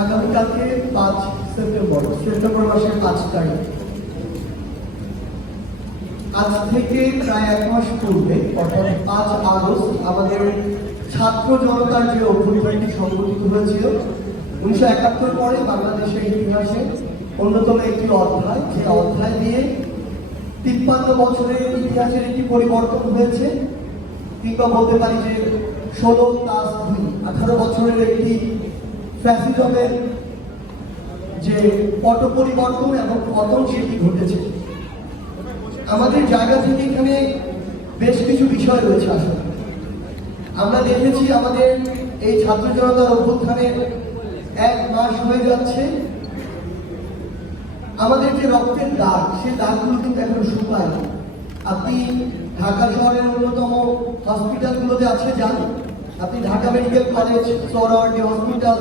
আগামীকালকে 5 সেপ্টেম্বর মাসের 5 তারিখ। আজ থেকে প্রায় 1 মাস পূর্বে অর্থাৎ 5 আগস্ট আমাদের ছাত্র জনতার যে অভ্যুত্থানটি সংঘটিত হয়েছিল 1971 পরে বাংলাদেশের ইতিহাসে অন্যতম একটি অধ্যায়, যে অধ্যায় দিয়ে 53 বছরের ইতিহাসের একটি পরিবর্তন হয়েছে, কিংবা বলতে পারি যে 16+2 18 বছরের একটি ফ্যাসিজমের যে পট পরিবর্তন এবং পতন সেটি ঘটেছে। আমাদের জায়গা থেকে এখানে বেশ কিছু বিষয় রয়েছে। আসলে আমরা দেখেছি আমাদের এই ছাত্র জনতার অভ্যুত্থানের 1 মাস হয়ে যাচ্ছে। আমাদের যে রক্তের দাগ, সেই দাগগুলো কিন্তু এখনো শুকায় না। আপনি ঢাকা শহরের অন্যতম হসপিটালগুলোতে আছে যান, আপনি Dhaka medical college, Suhrawardy hospital,